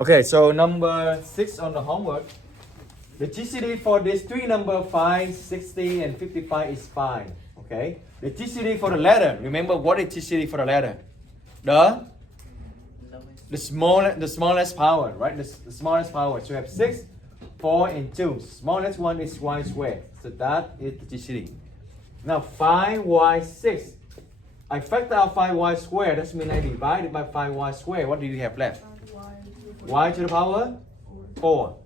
Okay, so number 6 on the homework. The GCD for these three numbers 5, 60, and 55 is 5. Okay. The GCD for the letter. Remember what is GCD for the letter? The smallest power, right? The smallest power. So you have 6, 4, and 2. Smallest one is y squared. So that is the GCD. Now 5y6. I factor out 5y squared. That means I divide it by 5y squared. What do you have left? Y to the power 4.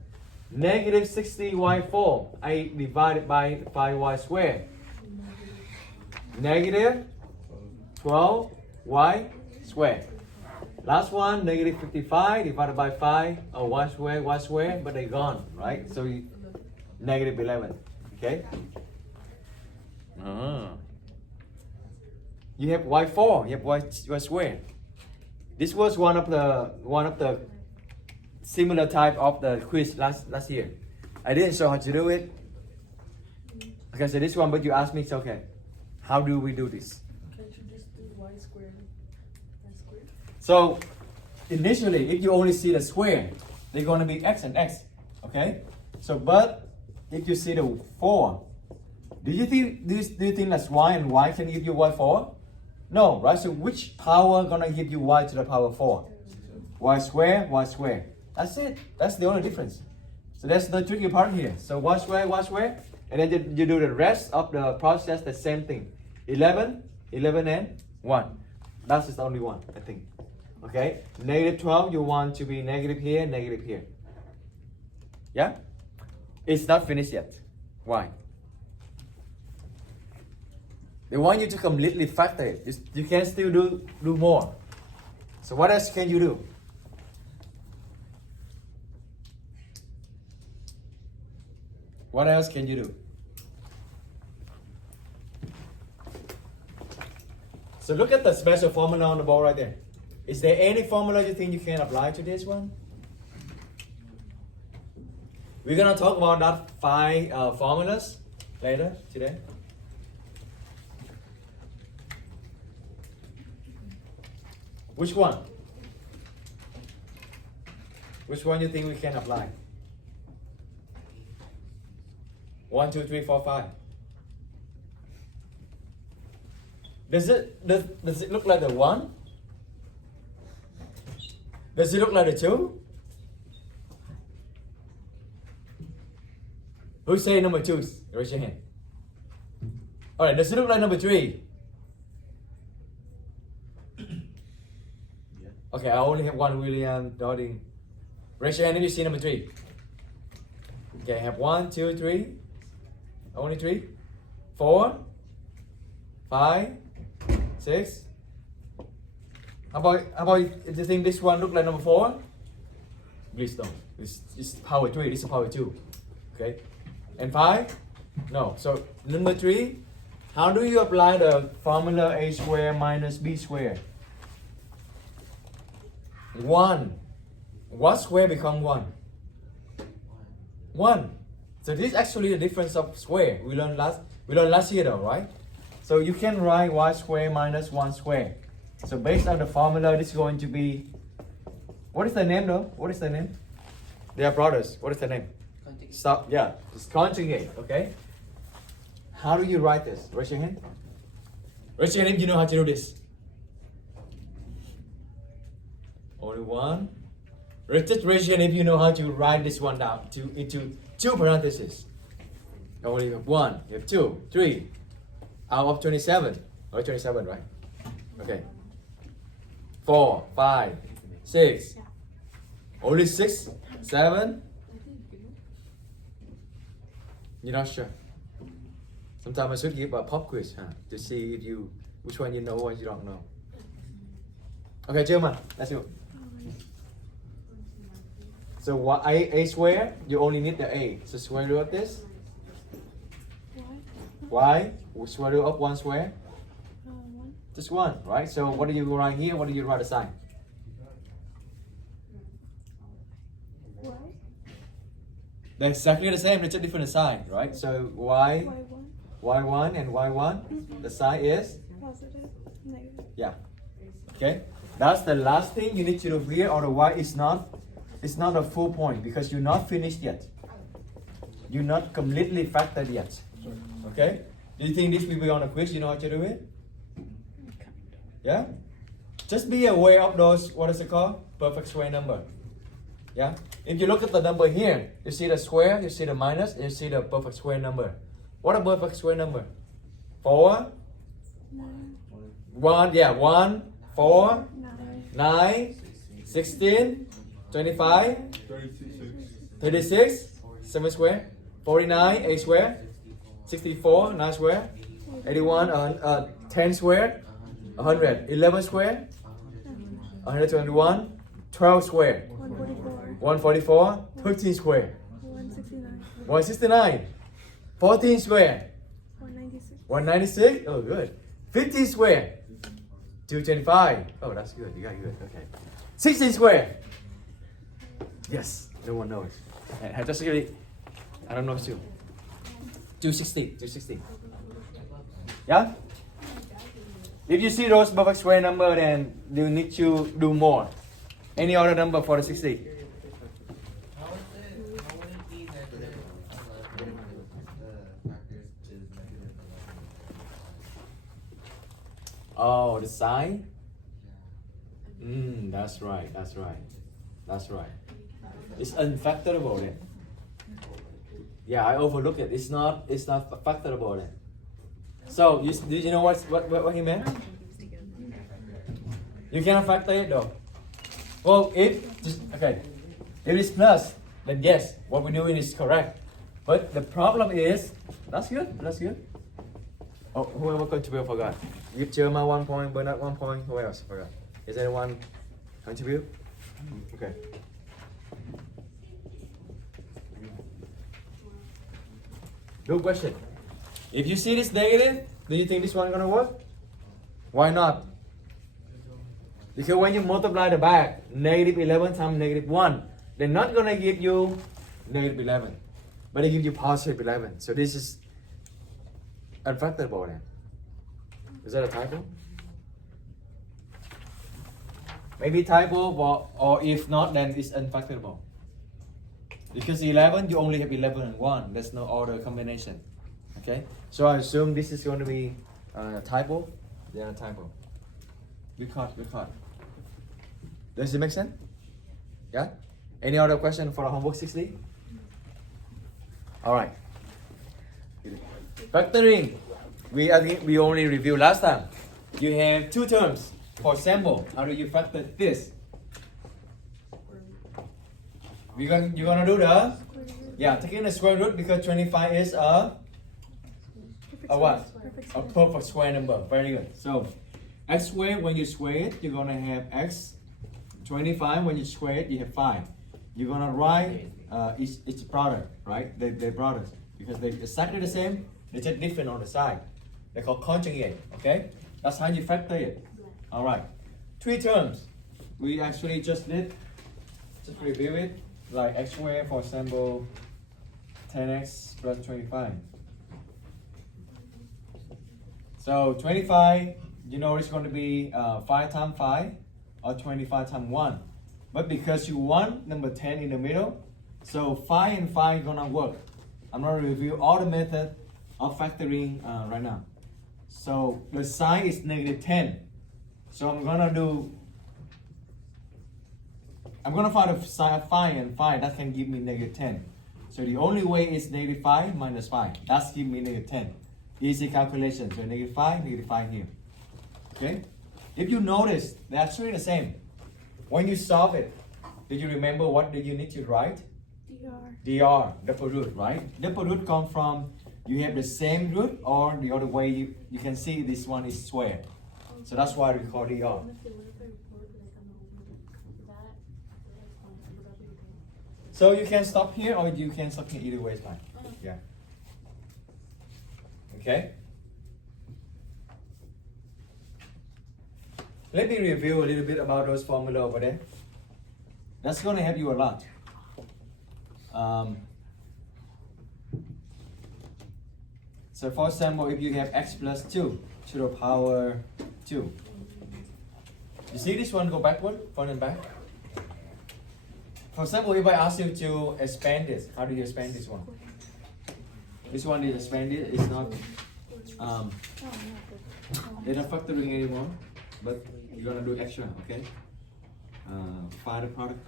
Negative 60y4. I divide it by 5y squared. Negative 12y squared. Last one, negative 55 divided by 5, y squared, but they're gone, right? So negative 11, okay? You have y4, you have y squared. This was one of the similar type of the quiz last year. I didn't show how to do it. Okay, so this one, but you asked me, it's okay. How do we do this? Can't you just do y squared? So initially, if you only see the square, they're going to be x and x, okay? So, but if you see the 4, do you think that's y and y can give you y4? No, right? So which power gonna give you y to the power 4? Y squared, y squared. That's it. That's the only difference. So that's the tricky part here. So y squared, and then you do the rest of the process the same thing. 11, and 1. That's just only one, I think. Okay? Negative 12, you want to be negative here. Yeah? It's not finished yet. Why? They want you to completely factor it. You can still do more. So what else can you do? What else can you do? So look at the special formula on the board right there. Is there any formula you think you can apply to this one? We're gonna talk about that 5 formulas later today. Which one? Which one you think we can apply? 1, 2, 3, 4, 5. Does it look like the 1? Does it look like the 2? Who say number 2? Raise your hand. Alright, does it look like number 3? Okay, I only have one William Doding. Raise your hand if you see number 3. Okay, I have 1, 2, 3. Only 3. 4, 5, 6. How about if you think this one look like number 4? Please don't. It's power 3. This is power 2. Okay. And 5? No. So number 3. How do you apply the formula a squared minus b squared? 1. What square become 1? 1. So this is actually the difference of square. We learned last year though, right? So you can write y squared minus 1 squared. So based on the formula, this is going to be, what is the name though? What is the name? They are brothers. What is the name? Conjugate. Stop. Yeah, it's conjugate. Okay. How do you write this? Raise your hand. Raise your hand if you know how to do this. Only one. Just raise your hand if you know how to write this one down into 2 parentheses. Only have 1, you have 2, 3. Out of 27. Or 27, right? Okay. 4, 5, 6. Only 6, 7. You're not sure. Sometimes I should give a pop quiz to see if which one you know or you don't know. Okay, chưa mà? Let's do. So a square, you only need the a. So square root of this. Y. Square root of 1 square. 1. Just 1, right? So what do you write here? What do you write aside? Y. They're exactly the same, they're just different aside, right? So y, Y1. y1 and y1, the sign is? Positive. Negative. Yeah. Okay? That's the last thing you need to do here, otherwise it's not it's not a full point because you're not finished yet. You're not completely factored yet. Okay? Do you think this will be on a quiz? You know how to do it? Yeah? Just be aware of those, what is it called? Perfect square number. Yeah? If you look at the number here, you see the square, you see the minus, and you see the perfect square number. What a perfect square number? 4, 1, yeah, 1, 4, 9, 16, 25, 36, 7 square, 49, 8 square, 64, 9 square, 81, 10 square, 100, 11 square, 121, 12 square, 144, 13 square, 169, 14 square, 196, oh good, 15 square, 225, oh that's good, you got good, okay. 16 square, yes, no one knows. I just really, I don't know too. 260. Yeah? If you see those perfect square number, then you need to do more. Any other number for the 60? How would it be negative 11 if the factors is negative 11? Oh, the sign? That's right. It's unfactorable then. Yeah, I overlooked it. It's not factorable then. So you know what he meant? You cannot factor it though. Well, if it's plus, then yes, what we're doing is correct. But the problem is, that's good. Oh, whoever contributed forgot. Give Jerma 1 point, Bernard 1 point. Who else forgot? Is anyone contribute? Okay. Good question. If you see this negative, do you think this one gonna work? Why not? Because when you multiply the back, negative 11 times negative 1, they're not gonna give you negative 11, but they give you positive 11. So this is unfactorable then. Is that a typo? Maybe typo, or if not, then it's unfactorable. Because 11, you only have 11 and 1. There's no other combination. Okay? So I assume this is going to be a typo. Yeah, a typo. We caught. Does it make sense? Yeah? Any other question for homework 60? Alright. Factoring. We only reviewed last time. You have two terms. For example, how do you factor this? You're gonna do the taking the square root because 25 is a what? A perfect square number. Very good. So x squared, when you square it, you're gonna have x. 25 when you square it, you have 5. You're gonna write it's product, right? They're products because they're exactly the same. They're just different on the side. They're called conjugate. Okay, that's how you factor it. All right, 3 terms. We actually just did. Just review it. Like x squared, for example, 10x plus 25. So 25, you know it's going to be 5 times 5 or 25 times 1. But because you want number 10 in the middle, so 5 and 5 are going to work. I'm going to review all the method of factoring right now. So the sign is negative 10. So I'm going to find a sign of 5 and 5 that can give me negative 10. So the only way is negative 5 minus 5. That's give me negative 10. Easy calculation. So negative 5 here. Okay? If you notice, they're actually the same. When you solve it, did you remember what did you need to write? dr, double root, right? Double root comes from you have the same root, or the other way you can see this one is square. So that's why we call dr. So you can stop here or you can stop here, either way is fine. Yeah. Okay. Let me review a little bit about those formula over there. That's going to help you a lot. So for example, if you have x plus 2 to the power 2. You see this one go backward, front and back? For example, if I ask you to expand this, how do you expand this one? This one is expanded. It's not. Oh, They're not factoring anymore, but you're gonna do extra, okay? Find the product.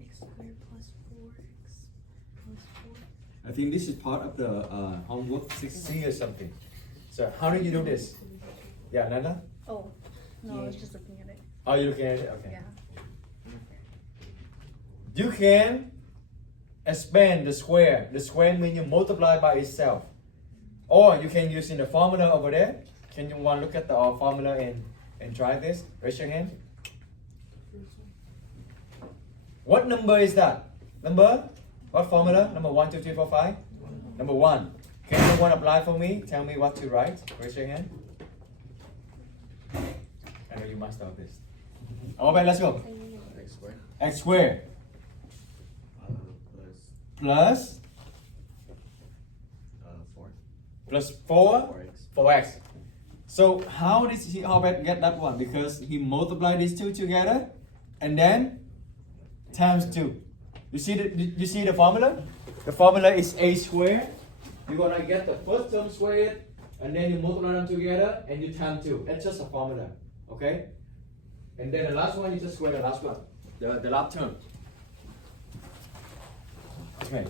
X squared plus 4x plus 4. I think this is part of the homework 6C or something. So how do you do this? Yeah, Nana? Oh, no, I was just looking at it. Oh, you're looking at it? Okay. Yeah. You can expand the square. The square means you multiply by itself. Or you can use in the formula over there. Can you want to look at the formula and try this? Raise your hand. What number is that? Number? What formula? Number 1, 2, 3, 4, 5? Number 1. Can anyone apply for me? Tell me what to write. Raise your hand. I know you must know this. Alright, let's go. X squared. X squared Plus plus 4. 4 4x. 4x. So how did he Albert get that one? Because he multiplied these two together and then times 2. You see the formula? The formula is a squared. You're gonna get the first term squared and then you multiply them together and you times 2. That's just a formula. Okay? And then the last one you just square the last one. The last term. Okay.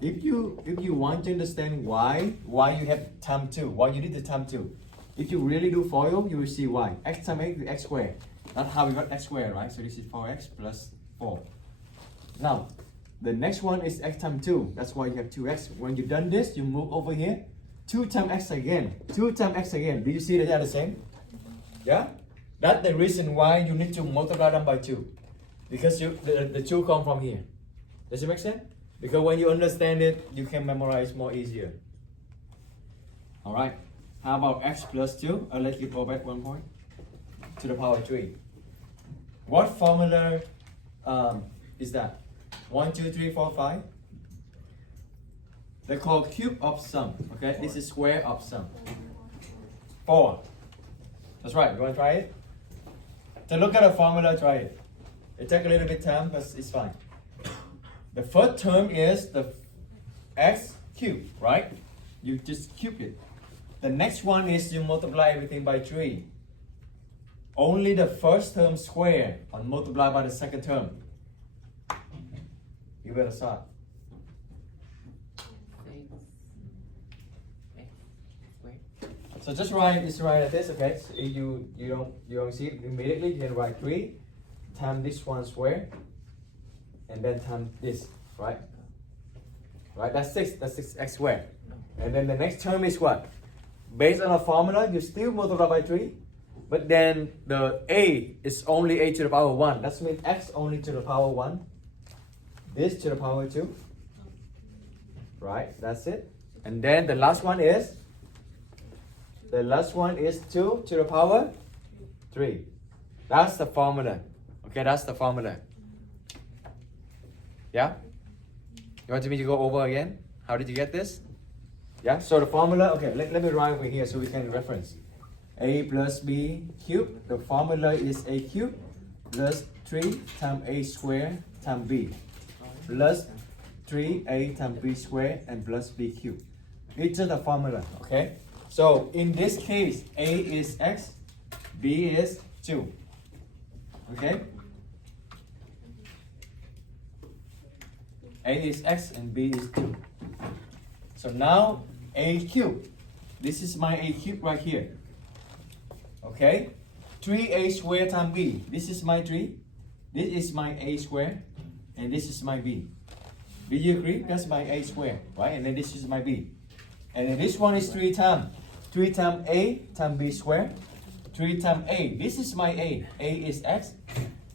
If you want to understand why you have times 2, why you need the times 2. If you really do FOIL, you will see why. X times x is x squared. That's how we got x squared, right? So this is 4x plus 4. Now, the next one is x times 2. That's why you have 2x. When you've done this, you move over here. 2 times x again. 2 times x again. Do you see that they are the same? Yeah? That's the reason why you need to multiply them by 2. Because the 2 come from here. Does it make sense? Because when you understand it, you can memorize more easier. Alright. How about x plus 2? Let's go back 1 point. To the power 3. What formula is that? 1, 2, 3, 4, 5? They call cube of sum. Okay, this is square of sum. 4. That's right. You want to try it? To look at the formula, try it. It takes a little bit time, but it's fine. The first term is the x cubed, right? You just cube it. The next one is you multiply everything by 3. Only the first term square and multiply by the second term. You better start. So just write like this, okay? So if you don't see it immediately, you can write 3 times this one square and then times this, right? Right, that's 6, that's 6x squared. And then the next term is what? Based on a formula, you still multiply by 3, but then the a is only a to the power 1. That means x only to the power 1. This to the power 2. Right, that's it. And then the last one is 2 to the power 3. That's the formula. Okay, that's the formula. Yeah? You want me to go over again? How did you get this? Yeah, so the formula, okay, let me write over here so we can reference. A plus b cubed, the formula is a cubed plus 3 times a squared times b plus 3a times b squared and plus b cubed. It's just a formula, okay? So in this case, a is x, b is 2, okay? A is x and b is 2. So now a cubed. This is my a cubed right here. Okay? 3a squared times b. This is my 3. This is my a squared. And this is my b. Do you agree? That's my a squared, right? And then this is my b. And then this one is 3 times. 3 times a times b squared. 3 times a. This is my a. A is x.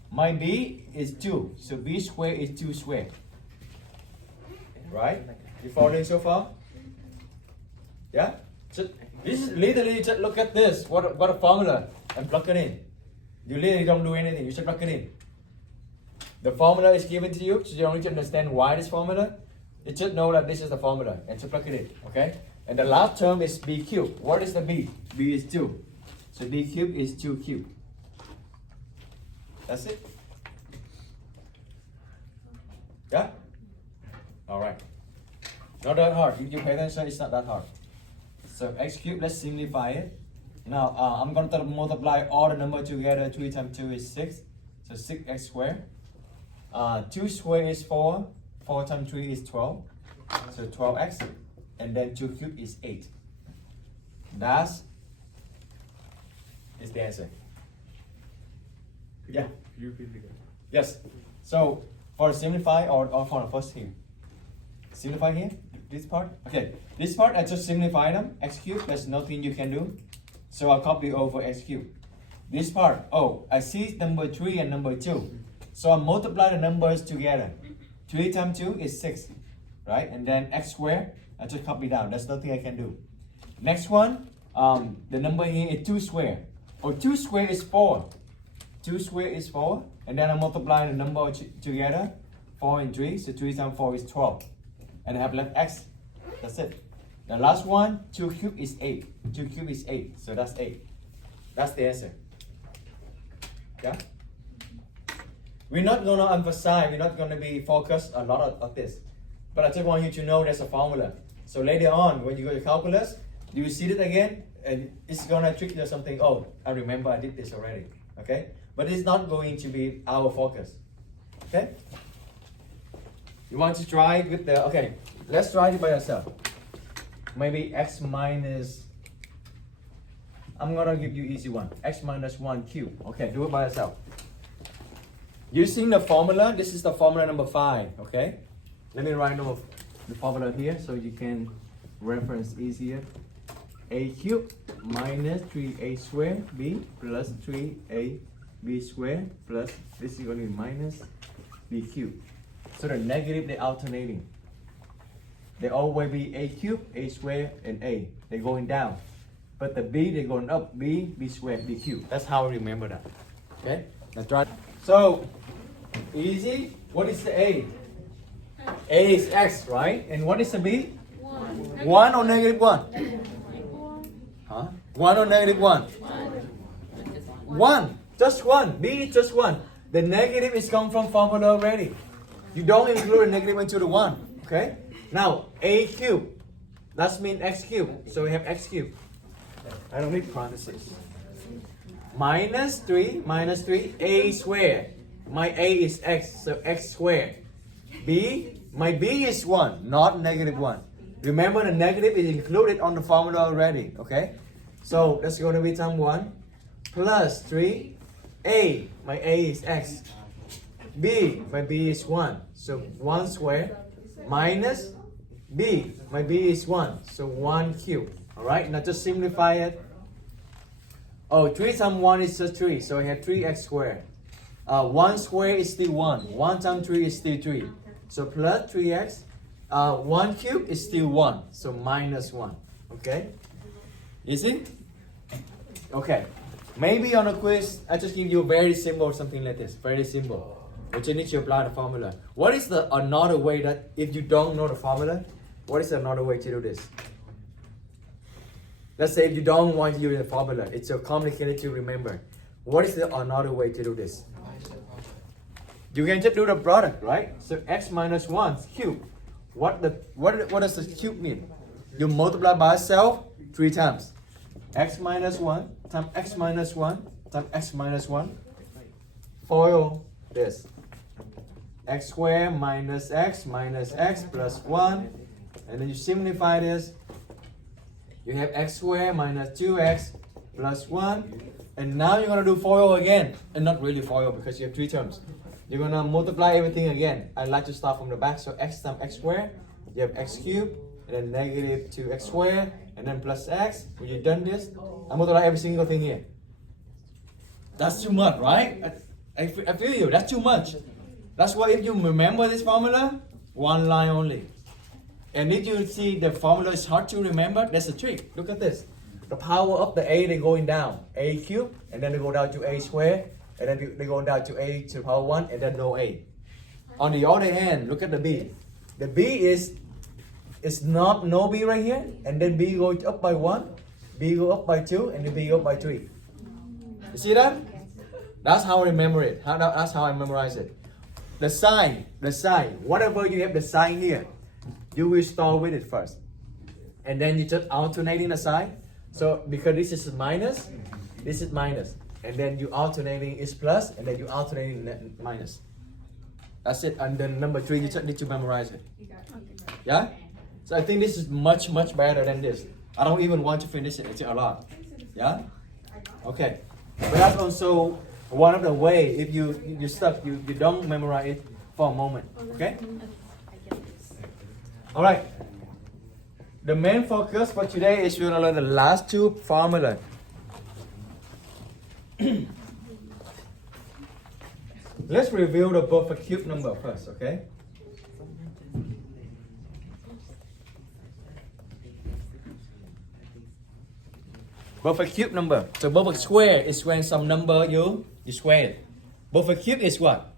My b is 2. So b squared is 2 squared. Right? You following so far? Yeah? So this is literally just look at this. What a formula and plug it in. You literally don't do anything. You just plug it in. The formula is given to you, so you don't need to understand why this formula. You just know that this is the formula and just plug it in. Okay? And the last term is b cubed. What is the b? B is 2. So b cubed is 2 cubed. That's it. Yeah? Alright. Not that hard. If you pay attention, it's not that hard. So x cubed, let's simplify it. Now, I'm going to multiply all the numbers together. 3 times 2 is 6. So 6x squared. 2 squared is 4. 4 times 3 is 12. So 12x. And then 2 cubed is 8. That's is the answer. Yeah. You repeat it again. Yes. So for simplify or for the first here. Simplify here, this part. Okay, this part I just simplify them. X cubed, there's nothing you can do. So I'll copy over x cubed. This part, oh, I see number 3 and number 2. So I multiply the numbers together. 3 times 2 is 6, right? And then x squared, I just copy down. There's nothing I can do. Next one, the number here is 2 squared. Oh, 2 squared is 4. 2 squared is 4. And then I multiply the number together. 4 and 3. So 3 times 4 is 12. And I have left x. That's it. The last one, 2 cubed is 8. 2 cubed is 8. So that's 8. That's the answer. Yeah? We're not going to emphasize, we're not going to be focused a lot of this. But I just want you to know there's a formula. So later on, when you go to calculus, you will see it again, and it's going to trick you or something. Oh, I remember I did this already. Okay? But it's not going to be our focus. Okay? You want to try it with the, okay, let's try it by yourself. Maybe x minus, I'm gonna give you easy one. X minus 1 cube. Okay, do it by yourself. Using the formula, this is the formula number 5, okay? Let me write the formula here so you can reference easier. A cubed minus 3a squared b plus 3ab squared plus, this is going to be minus b cubed. So the negative, they're alternating. They always be a cubed, a squared, and a. They're going down. But the b, they're going up. b squared, b cubed. That's how I remember that. Okay? Let's try. So, easy. What is the a? A is x, right? And what is the b? 1. 1 or negative 1? Huh? 1 or negative 1? 1. Just 1. B is just 1. The negative is come from formula already. You don't include a negative into the 1. Okay? Now, a cubed. That means x cubed. So we have x cubed. I don't need parentheses. Minus 3, a squared. My a is x, so x squared. B, my b is 1, not negative 1. Remember the negative is included on the formula already, okay? So that's going to be times 1 plus 3. A, my a is x. B, my b is 1, so 1 squared minus b, my b is 1, so 1 cubed. Alright, now just simplify it. Oh, 3 times 1 is just 3, so I have 3x squared. 1 squared is still 1. 1 times 3 is still 3. So plus 3x. 1 cubed is still 1. So minus 1. Okay? Easy? Okay. Maybe on a quiz, I just give you very simple something like this. Very simple. But you need to apply the formula. What is the another way that if you don't know the formula, what is another way to do this? Let's say if you don't want to use the formula, it's so complicated to remember. What is the another way to do this? You can just do the product, right? So x minus 1 cube. What does the cube mean? You multiply by itself 3 times. X minus 1 times x minus 1 times x minus 1. Foil this. X squared minus x plus 1. And then you simplify this. You have x squared minus 2x plus 1. And now you're going to do FOIL again. And not really FOIL because you have 3 terms. You're going to multiply everything again. I like to start from the back. So x times x squared. You have x cubed. And then negative 2x squared. And then plus x. When you've done this, I multiply every single thing here. That's too much, right? I feel you. That's too much. That's why if you remember this formula, 1 line only. And if you see the formula is hard to remember, that's a trick. Look at this. The power of the a, they're going down. A cubed, and then they go down to a squared, and then they go down to a to the power 1, and then no a. On the other hand, look at the b. The b is not no b right here, and then b goes up by 1, b go up by 2, and then b go up by 3. You see that? That's how I remember it. That's how I memorize it. The sign, whatever you have the sign here, you will start with it first. And then you just alternating the sign. So because this is minus, this is minus. And then you alternating is plus, and then you alternating minus. That's it. And then number 3, you just need to memorize it. Yeah? So I think this is much better than this. I don't even want to finish it. It's a lot. Yeah? Okay. But that's also one of the way, if you stuck, you don't memorize it for a moment. Okay? Alright. The main focus for today is we're gonna learn the last 2 formulas. Let's review the buffer cube number first, okay? Buffer cube number. So buffer square is when some number you square it. Buffer cube is what?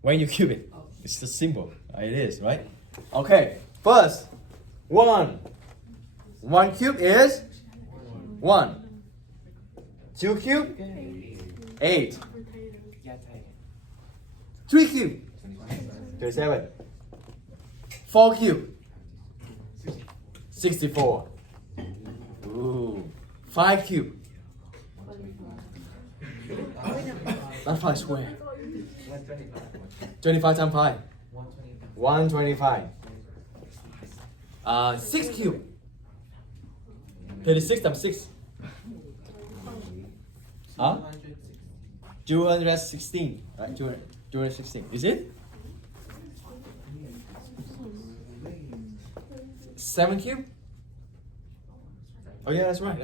When you cube it. It's just simple. It is, right? Okay. First, 1. 1 cube is 1. 2 cube, 8. 3 cube, 37. 4 cube, 64. Ooh. 5 cube. That's 5 square. 25 times 5. 125. 6 cube. 36 times 6. Huh? 216. Right? 216. Is it? 7 cube? Oh yeah, that's right.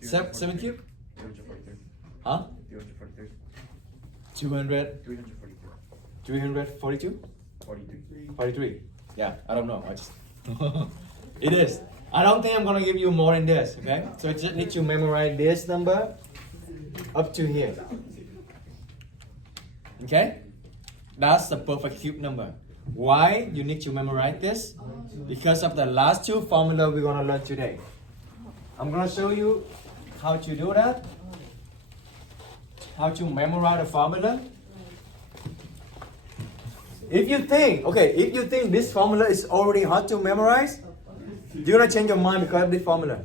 7 cube? Huh? 200? 342? 43. Yeah, I don't know. I just it is. I don't think I'm gonna give you more than this, okay? So you just need to memorize this number up to here. Okay? That's the perfect cube number. Why you need to memorize this? Because of the last 2 formula we're gonna learn today. I'm gonna show you how to do that. How to memorize the formula. If you think this formula is already hard to memorize, you're gonna change your mind because of this formula.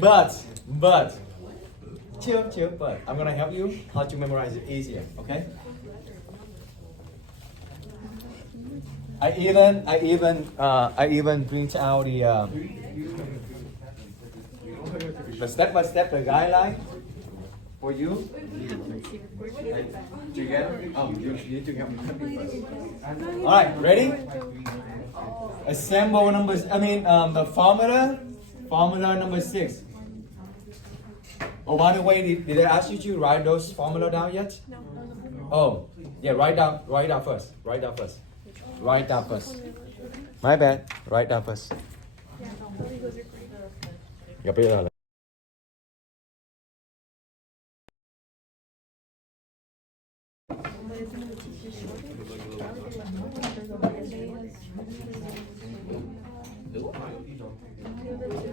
but chill, but I'm gonna help you how to memorize it easier, okay? I even print out the step by step, the guideline for you. Together? Oh, you need to help me first. Alright, ready? Assemble numbers. The formula number 6. Oh, by the way, did I ask you to write those formula down yet? No. Oh, yeah, write down first. My bad. Write down first. Gặp bây giờ là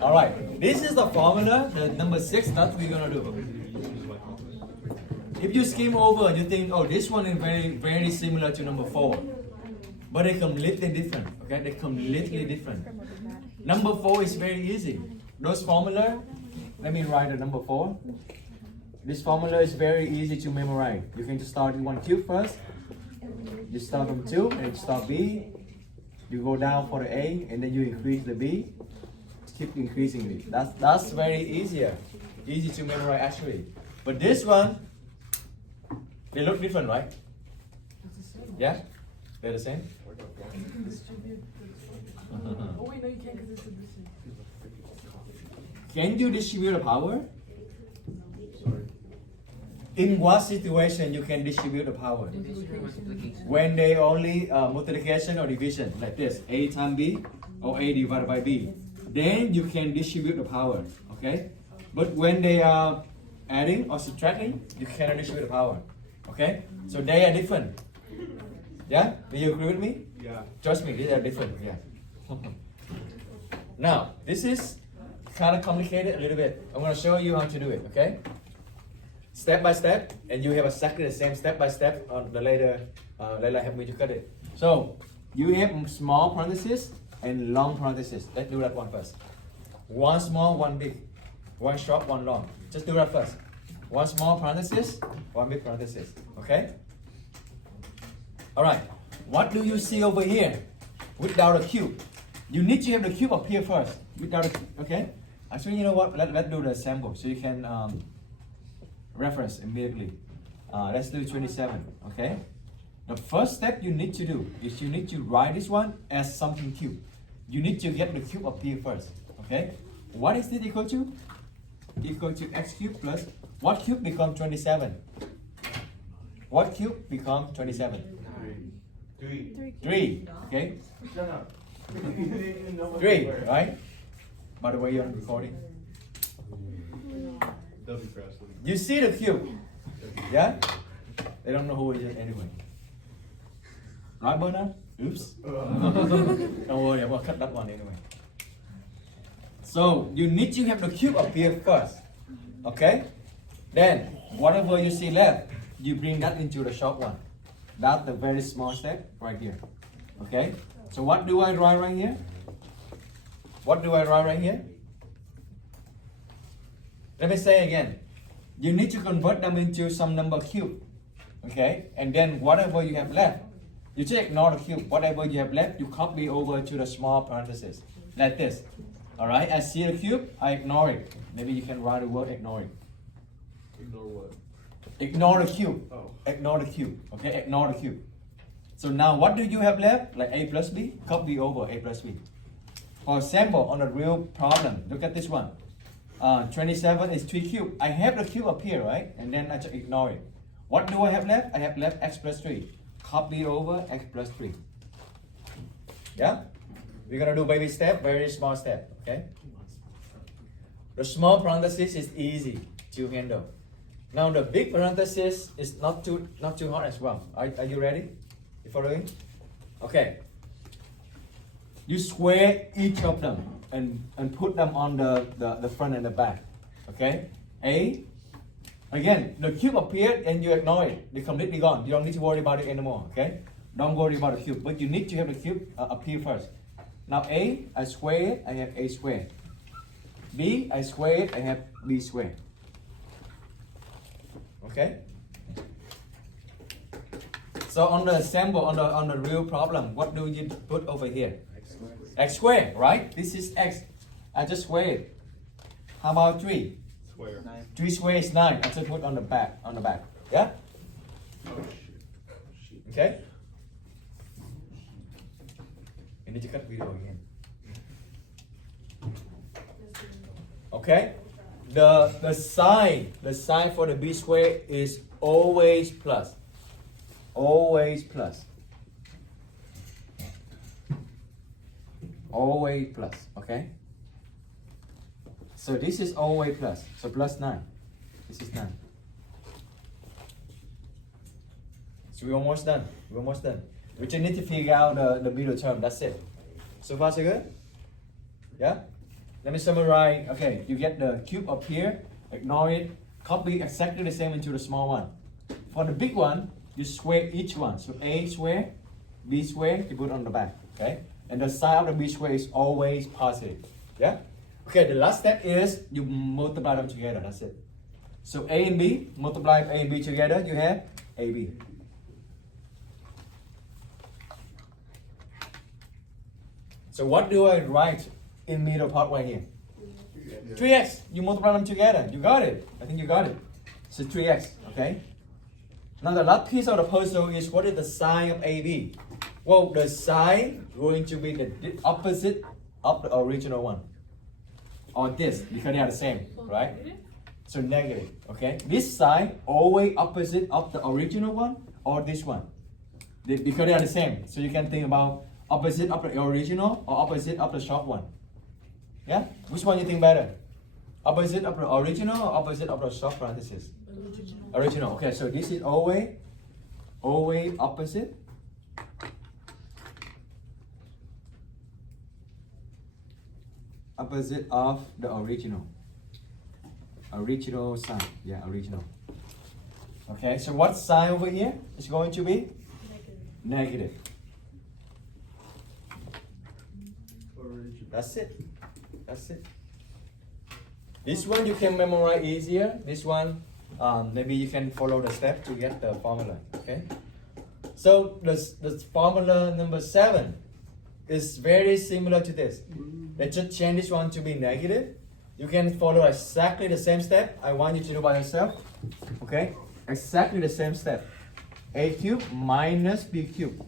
Alright, this is the formula, the number 6, that's what we're gonna do. If you skim over, you think, oh, this one is very similar to number 4. But they completely different, okay? They completely different. Number 4 is very easy. Those formula, let me write the number 4. This formula is very easy to memorize. You can just start with 1 cube first. You start from 2 and start B. You go down for the A and then you increase the B. Keep increasing it. That's very easy to memorize actually. But this one, they look different, right? Yeah? They're the same? Oh wait, no you can't because it's addition. Can you distribute the power? In what situation you can distribute the power? When they only multiplication or division, like this, A times B or A divided by B. Then you can distribute the power, okay? But when they are adding or subtracting, you cannot distribute the power, okay? So they are different. Yeah? Do you agree with me? Yeah. Trust me, these are different, yeah. Now, this is kind of complicated a little bit. I'm going to show you how to do it, okay? step by step, and you have exactly the same step by step on the later. Later help me to cut it. So you have small parentheses and long parentheses. Let's do that one first. One small, one big. One short, one long. Just do that first. One small parenthesis, one big parenthesis. Okay? Alright. What do you see over here without a cube? You need to have the cube up here first. Without a cube. Okay? Actually, you know what? Let's do the sample so you can reference immediately. Let's do 27. Okay? The first step you need to do is you need to write this one as something cube. You need to get the cube up here first. Okay? What is this equal to? Equal to x cubed plus what cube become 27? What cube become 27? 3. 3. Okay? Shut up. You didn't even know what 3, they were. right? By the way, you're recording. That'll be fast. You see the cube? Yeah? They don't know who it is anyway. Right, Bernard? Oops. Don't worry, we'll cut that one anyway. So you need to have the cube up here first. Okay? Then whatever you see left, you bring that into the short one. That's the very small step right here. Okay? So what do I write right here? What do I write right here? Let me say again. You need to convert them into some number cube. Okay? And then whatever you have left, you just ignore the cube. Whatever you have left, you copy over to the small parentheses. Like this. Alright? I see the cube, I ignore it. Maybe you can write the word ignore it. Ignore what? Ignore the cube. Oh. Ignore the cube. Okay? Ignore the cube. So now what do you have left? Like a plus b? Copy over a plus b. For example, on a real problem, look at this one. 27 is 3 cubed. I have the cube up here, right? And then I just ignore it. What do I have left? I have left x plus 3. Copy over x plus 3. Yeah? We're gonna do baby step, very small step, okay? The small parenthesis is easy to handle. Now the big parenthesis is not too hard as well. Are you ready? You following? Okay. You square each of them and put them on the front and the back. Okay? A. Again, the cube appeared and you ignore it. They're completely gone. You don't need to worry about it anymore. Okay? Don't worry about the cube. But you need to have the cube appear first. Now A, I square it, I have A squared. B, I square it, I have B squared. Okay? So on the sample, on the real problem, what do you put over here? X squared, right? This is X. I just square it. How about 3? Square. 3 squared is 9. I just put on the back. Yeah? Oh shit. Okay? You need to cut video again. Okay? The sign for the b squared is always plus. Always plus. Always plus. Okay? So this is always plus. So plus 9. This is 9. So we're almost done. We just need to figure out the middle term. That's it. So far so good? Yeah? Let me summarize. Okay, you get the cube up here, ignore it, copy exactly the same into the small one. For the big one, you square each one. So A square, B square, you put on the back. Okay? And the sign of the B square is always positive. Yeah? Okay, the last step is you multiply them together. That's it. So A and B, multiply A and B together, you have AB. So what do I write in middle part right here? 3x. You multiply them together. You got it. I think you got it. So 3x. Okay. Now the last piece of the puzzle is what is the sign of AB? Well, the sign going to be the opposite of the original one. Or this, because they are the same, right? So negative. Okay. This sign always opposite of the original one or this one. Because they are the same. So you can think about opposite of the original or opposite of the short one. Yeah? Which one you think better? Opposite of the original or opposite of the short parenthesis? Original. Okay, so this is always opposite. Opposite of the original. Original sign. Yeah, original. Okay, so what sign over here is going to be? Negative. That's it. That's it. This one you can memorize easier. This one, maybe you can follow the step to get the formula. Okay. So the formula number 7 is very similar to this. Let's just change this one to be negative. You can follow exactly the same step. I want you to do by yourself. Okay. Exactly the same step. A cube minus B cube.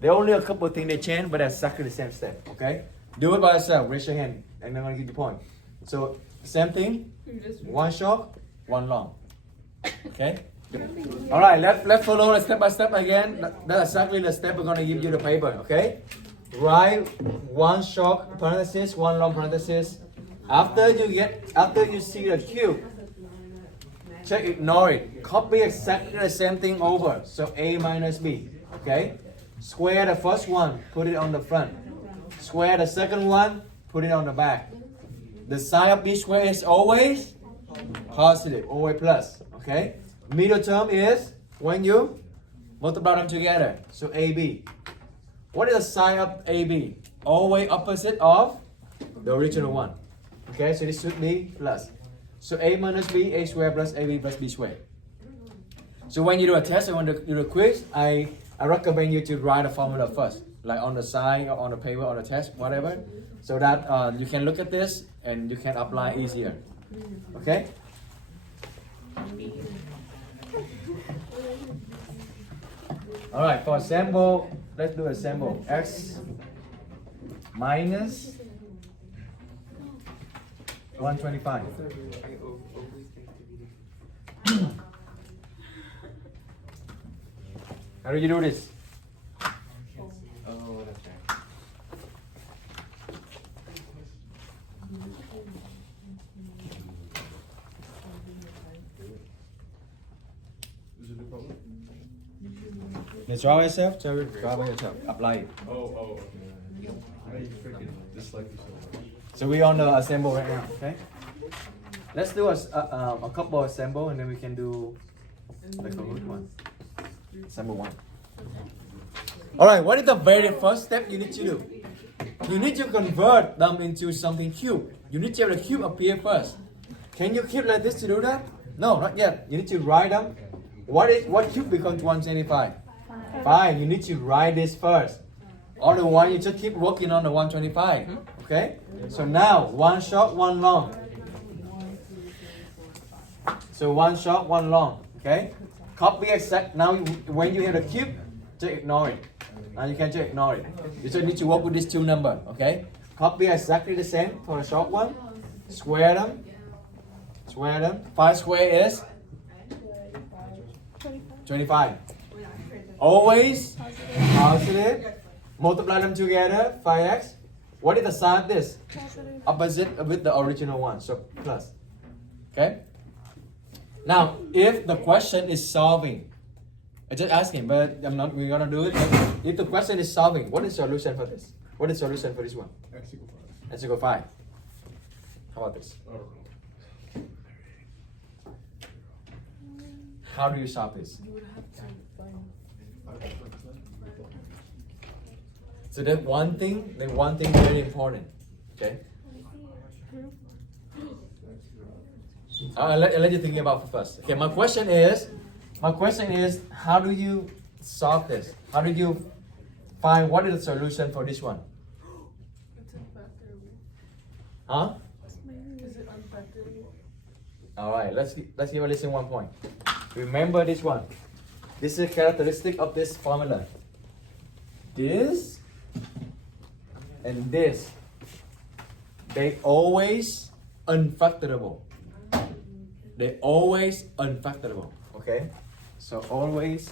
There are only a couple of things they change, but exactly the same step. Okay. Do it by yourself. Raise your hand, and I'm gonna give you point. So same thing. One short, one long. Okay. All right. Let's follow the step by step again. That's exactly the step we're gonna give you the paper. Okay. Write one short parenthesis, one long parenthesis. After you see the cube, check ignore it. Copy exactly the same thing over. So A minus B. Okay. Square the first one, put it on the front. Square the second one, put it on the back. The sign of B square is always positive, always plus. Okay. Middle term is when you multiply them together. So AB. What is the sign of AB? Always opposite of the original one. Okay, so this should be plus. So A minus B, A squared plus AB plus B squared. So when you do a test or when you do a quiz, I recommend you to write the formula first, like on the side or on the paper or the test, whatever, so that you can look at this and you can apply easier. Okay? All right, for example, let's do a sample. X minus 125. How do you do this? Oh, that's right. Is it a problem? Let's draw yourself. Draw by yourself. Apply it. Oh, okay. I freaking dislike you so much. So we're on the assemble right now, okay? Let's do a couple of assemble and then we can do like a root one. Assemble 1. Alright, what is the very first step you need to do? You need to convert them into something cube. You need to have the cube appear first. Can you keep like this to do that? No, not yet. You need to write them. What cube becomes 125? 5. You need to write this first. Otherwise, you just keep working on the 125. Okay? So now, one short, one long. So one short, one long. Okay? Copy exact. Now, when you have the cube, just ignore it. Now you can just ignore it. You just need to work with these two numbers. Okay? Copy exactly the same for the short one. Square them. Square them. 5 square is 25. Always positive. Multiply them together. 5x. What is the sign of this? Opposite with the original one. So plus. Okay? Now, if the question is solving, I just asking, but we're gonna do it. If the question is solving, what is the solution for this? What is the solution for this one? X equals 5. X equals 5. How about this? I don't know. How do you solve this? You would have to find. So there's one thing very important. Okay? I'll let you think about it first. Okay, my question is, how do you solve this? How do you find what is the solution for this one? It's unfactorable. Huh? Is it unfactorable? All right, let's give a listen 1 point. Remember this one. This is a characteristic of this formula. This and this, they always unfactorable. They always unfactorable. Okay, so always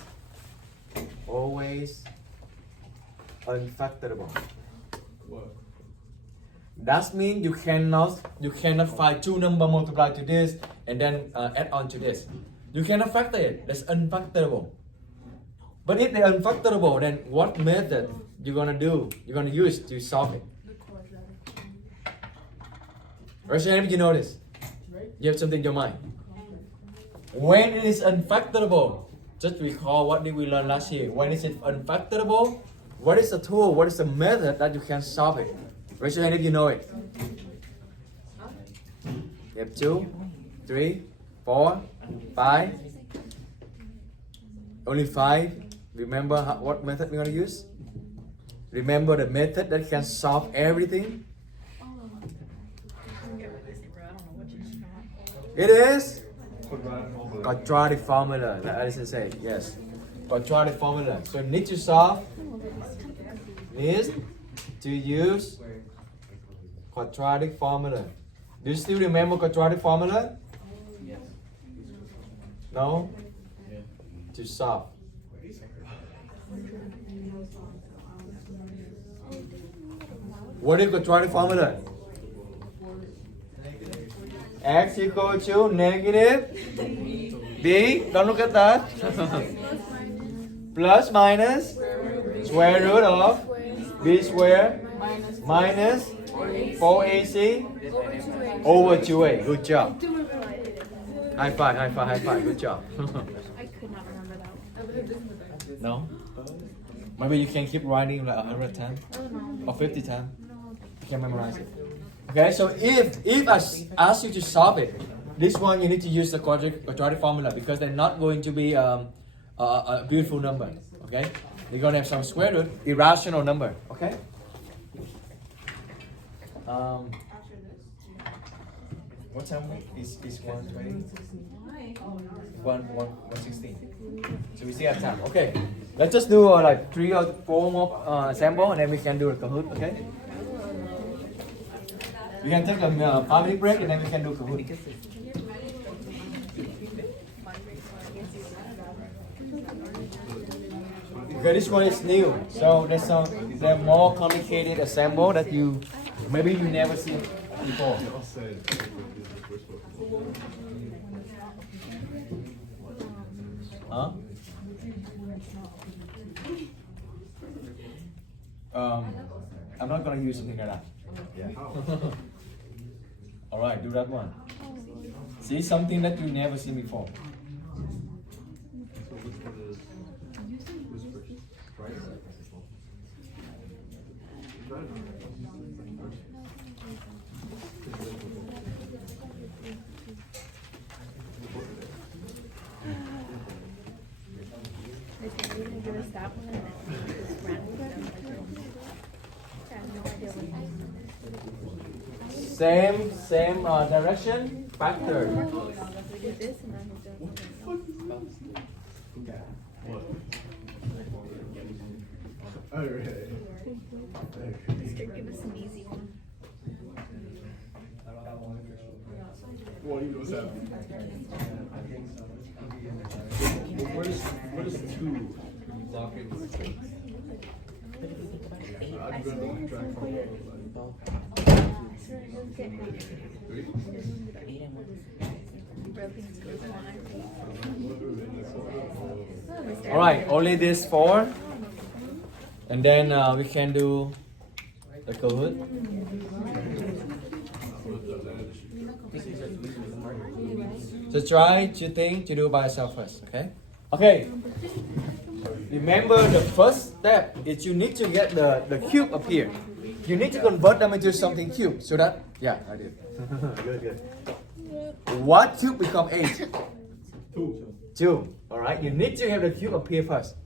unfactorable. What? That means you cannot find two numbers multiplied to this and then add on to this. You cannot factor it. That's unfactorable. But if they're unfactorable, then what method you're gonna use to solve it? The quadratic. Raise your hand if you know this. Right? You have something in your mind. When it is unfactorable, just recall what did we learn last year. When is it unfactorable? What is the tool? What is the method that you can solve it? Raise your hand if you know it. You have 2, 3, 4, 5. Only 5. Remember what method we're going to use? Remember the method that can solve everything? It is quadratic formula, like Alison said. Yes, quadratic formula. So need to solve is to use quadratic formula. Do you still remember quadratic formula? Yes. No? Yeah. To solve. What is quadratic formula? X equal to negative B. Don't look at that. Plus minus square root of B square minus 4AC over 2A. Good job. High five, high five, high five. Good job. I could not remember that one. No? Maybe you can keep writing like 100 times Oh no. or 50 times. No. You can memorize it. Okay, so if I ask you to solve it, this one you need to use the quadratic formula because they're not going to be a beautiful number. Okay, they're going to have some square root, irrational number. Okay. What time is 1:20? 1:16. So we still have time. Okay, let's just do like 3 or 4 more sample and then we can do a Kahoot. Okay. We can take a 5-minute break and then we can do Kahoot. Okay, this one is new, so they're more complicated assemble that you maybe you never seen before. I'll say it. We're supposed to. Huh? I'm not gonna use something like that. Yeah. How? All right, do that one. See something that you never seen before. So which one is whispers? Right? Listen, we're gonna give us that one and then just random them. I have no idea what it is. Same direction, factor. We did this and then we did something else. What? Alright. Mister, give us an easy one. Well, you know what's happening. What is 2 blocking? I'd rather look track from All right, only this 4, and then we can do the Kahoot. So try to think to do by yourself first, okay? Okay. Remember the first step is you need to get the cube up here. You need to convert them into something cube so that, yeah, I did. Good, good. What cube become 8? 2. All right, you need to have the cube up here first.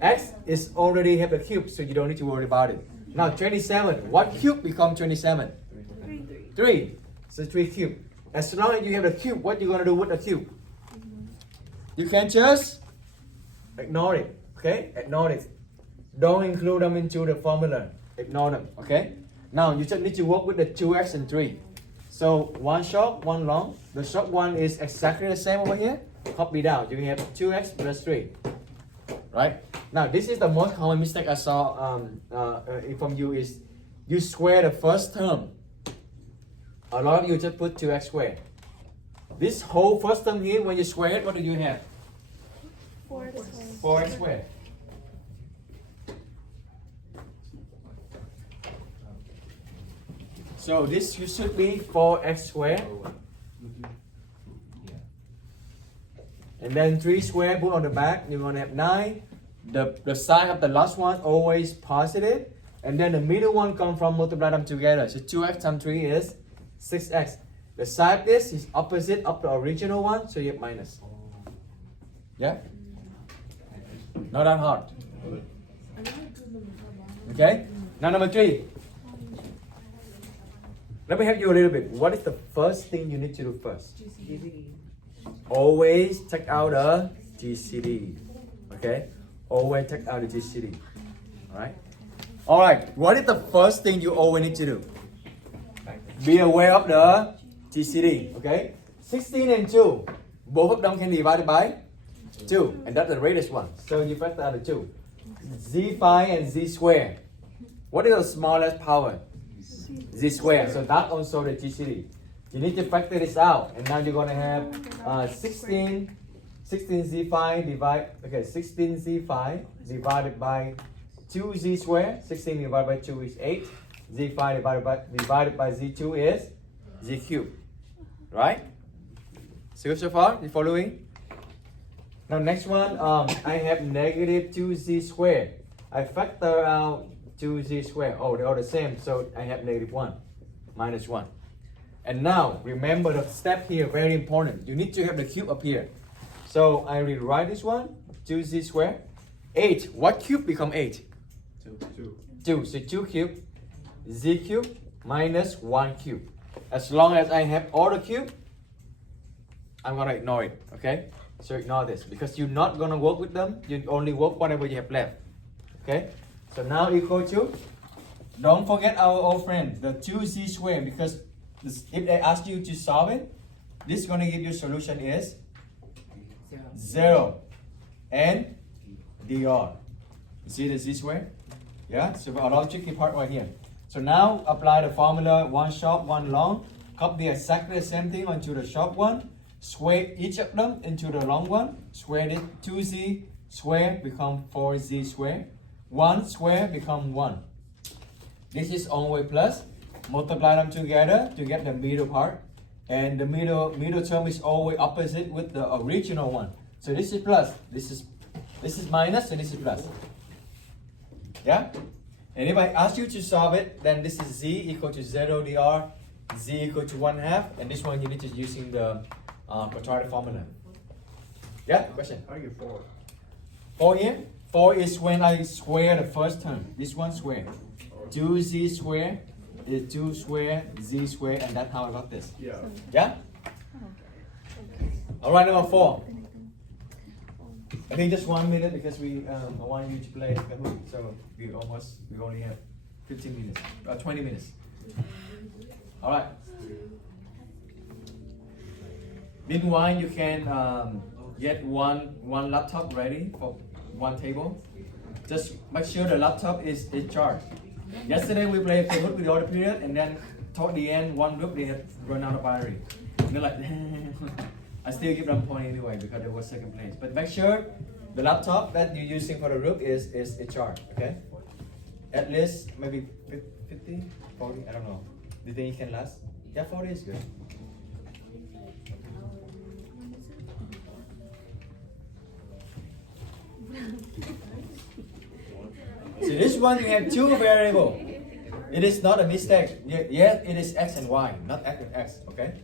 X is already have the cube, so you don't need to worry about it. Now 27, what cube become 27? 3. So 3 cube. As long as you have the cube, what you gonna do with the cube? You can just ignore it, okay? Ignore it. Don't include them into the formula. Ignore them, okay? Now you just need to work with the 2x and 3. So one short, one long. The short one is exactly the same over here. Copy down. You have 2x plus 3. Right? Now this is the most common mistake I saw from you is you square the first term. A lot of you just put 2x squared. This whole first term here, when you square it, what do you have? 4x squared. So this should be 4x squared. And then 3 square put on the back, you're gonna have 9. The sign of the last one always positive. And then the middle one come from multiply them together. So 2x times 3 is 6x. The sign of this is opposite of the original one, so you have minus. Yeah? Not that hard. Okay? Now number 3. Let me help you a little bit. What is the first thing you need to do first? Always take out the GCD. Okay? Always take out the GCD. Alright? Alright, what is the first thing you always need to do? Be aware of the GCD. Okay? 16 and 2. Both of them can be divided by 2. And that's the greatest one. So you factor out the 2. Z5 and Z square. What is the smallest power? Z square. So that's also the GCD. You need to factor this out. And now you're going to have 16 16z5 divided by 2z squared. 16 divided by 2 is 8. Z5 divided by z2 is z cubed. Right? So far? You following? Now next one, I have negative 2z squared. I factor out 2z squared. Oh, they're all the same. So I have negative 1 minus 1. And now, remember the step here, very important. You need to have the cube up here. So I rewrite this one, 2z squared. 8, what cube become 8? 2. So 2 cube, z cube minus 1 cube. As long as I have all the cube, I'm gonna ignore it, okay? So ignore this, because you're not gonna work with them. You only work whatever you have left, okay? So now equal to, don't forget our old friend, the 2z squared, because if they ask you to solve it, this is gonna give you solution is 0 and dr. You see the z squared? Yeah, so a lot of tricky part right here. So now apply the formula, one short, one long. Copy exactly the same thing onto the short one. Square each of them into the long one. Square it, 2z squared become 4z squared. 1 squared become 1. This is always plus. Multiply them together to get the middle part. And the middle term is always opposite with the original one. So this is plus, this is minus, and this is plus. Yeah? And if I ask you to solve it, then this is z equal to 0 dr, z equal to 1/2, and this one you need to using the quadratic formula. Yeah? Question? How do you get 4? 4 here? 4 is when I square the first term. This one square. 2z squared is 2 squared, z squared, and that's how I got this. Yeah. Yeah? Alright, number 4. I think just 1 minute because I want you to play Kahoot. So we only have 15 minutes, 20 minutes. Alright. Meanwhile, you can get one laptop ready for one table. Just make sure the laptop is charged. Yesterday we played Kahoot with the other period, and then toward the end, one group they had run out of battery. And they're like, I still give them point anyway because they was second place. But make sure the laptop that you're using for the group is charged. Okay? At least maybe 50, 40, I don't know. Do you think it can last? Yeah, 40 is good. So this one you have 2 variables. It is not a mistake. Yes, it is x and y, not x and x. Okay.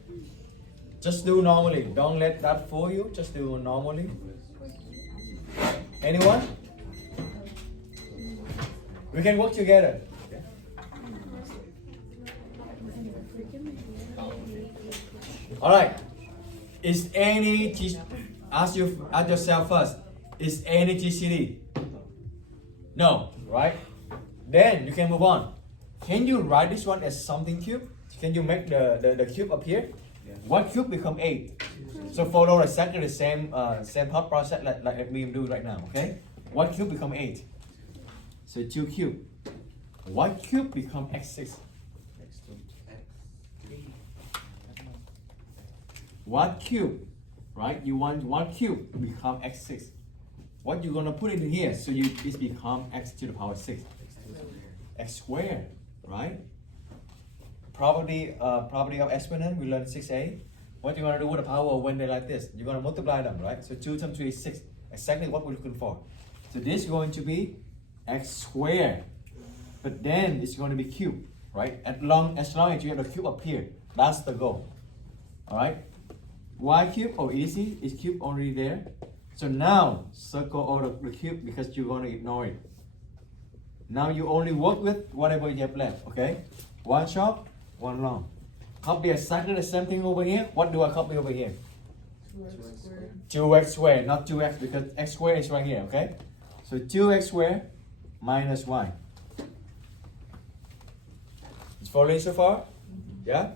Just do normally. Don't let that fool you. Just do normally. Anyone? We can work together. Okay. All right. Is any ask yourself first? Is any GCD? No, right? Then you can move on. Can you write this one as something cube? Can you make the cube appear? Yeah. What cube become 8? So follow exactly the same thought process like we do right now. Okay? What cube become 8? So 2 cube. What cube become x6? What cube? Right? You want 1 cube become x6. What you gonna put in here? So it become x to the power 6. X squared, right? Property of exponent, we learned 6a. what you're gonna do with the power when they're like this? You're gonna multiply them, right? So 2 times 3 is 6. Exactly what we're looking for. So this is going to be x squared. But then it's going to be cubed, right? As long as you have the cube up here, that's the goal. Alright? Y cube, oh easy, it's cube already there. So now circle all the cube because you're going to ignore it. Now you only work with whatever you have left, okay? One short, one long. Copy exactly the same thing over here. What do I copy over here? 2x squared. 2x squared, not 2x because x squared is right here, okay? So 2x squared minus y. It's following so far? Yeah?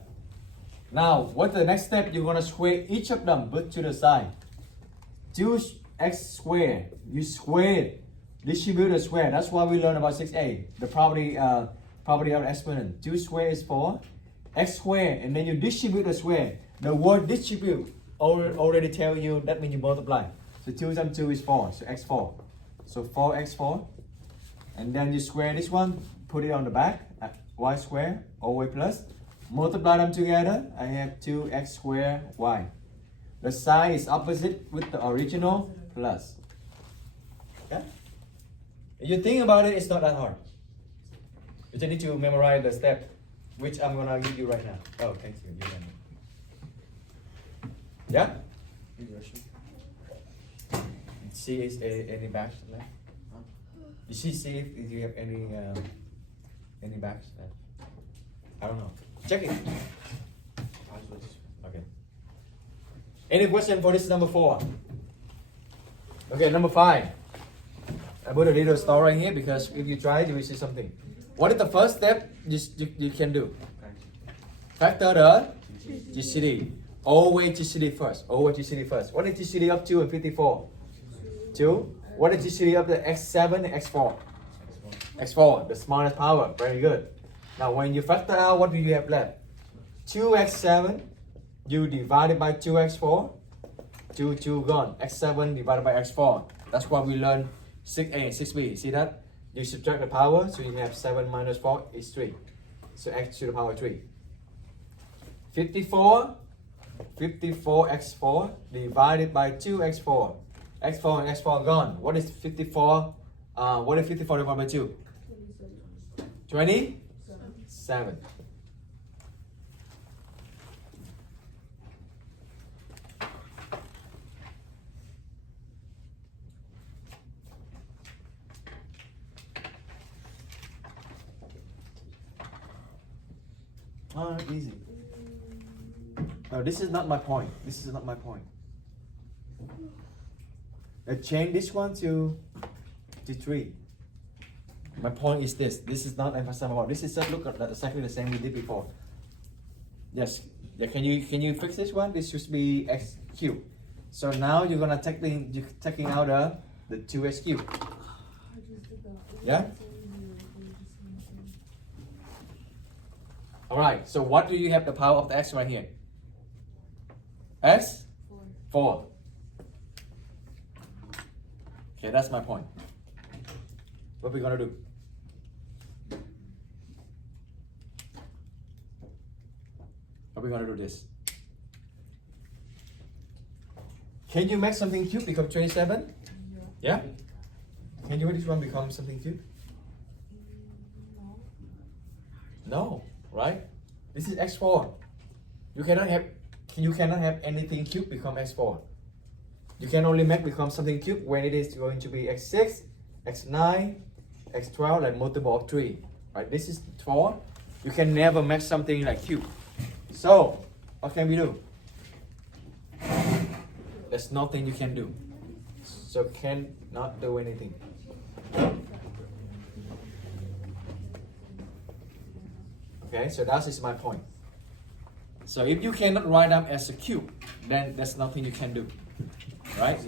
Now, what's the next step? You're gonna square each of them, put to the side. 2x squared, you square it, distribute the square. That's why we learned about 6a, the property of exponent. 2 squared is 4, x squared, and then you distribute the square. The word distribute already tell you that means you multiply. So 2 times 2 is 4, so x4. So 4x4, and then you square this one, put it on the back, y squared, y plus, multiply them together, I have 2x squared y. The sign is opposite with the original plus. Yeah? If you think about it, it's not that hard. You just need to memorize the step, which I'm gonna give you right now. Oh, thank you. You can. Yeah? See is any batch left? You see if you have any batch left. I don't know. Check it. Okay. Any question for this number 4? Okay, number 5. I put a little star right here because if you try it, you will see something. What is the first step you can do? Factor the GCD. Always GCD first. Always GCD first. What is GCD up to in 54? 2. What is GCD up to x7 and x4? x4, the smallest power. Very good. Now when you factor out, what do you have left? 2x7, you divide it by 2x4, 2 gone. x7 divided by x4. That's what we learned 6a and 6b. See that? You subtract the power, so you have 7 minus 4 is 3. So x to the power 3. 54x4 divided by 2x4. x4 and x4 gone. What is 54? What is 54 divided by 2? 27. Easy. No, this is not my point. This is not my point. Let's change this one to 3. My point is this. This is not emphasizing about. This is just look at exactly the same we did before. Yes. Yeah. Can you fix this one? This should be x cubed. So now you're gonna taking out the 2x cubed. Yeah. All right. So what do you have the power of the x right here? X 4. Okay, that's my point. What we're gonna do? How are we gonna do this? Can you make something cube become 27? Yeah? Can you make this one become something cube? No, right? This is x4. You cannot have anything cube become x4. You can only make become something cube when it is going to be x6, x9, x12, like multiple of 3. Right? This is 4. You can never make something like cube. So, what can we do? There's nothing you can do. So cannot do anything. Okay, so that is my point. So if you cannot write them as a cube, then there's nothing you can do. Right?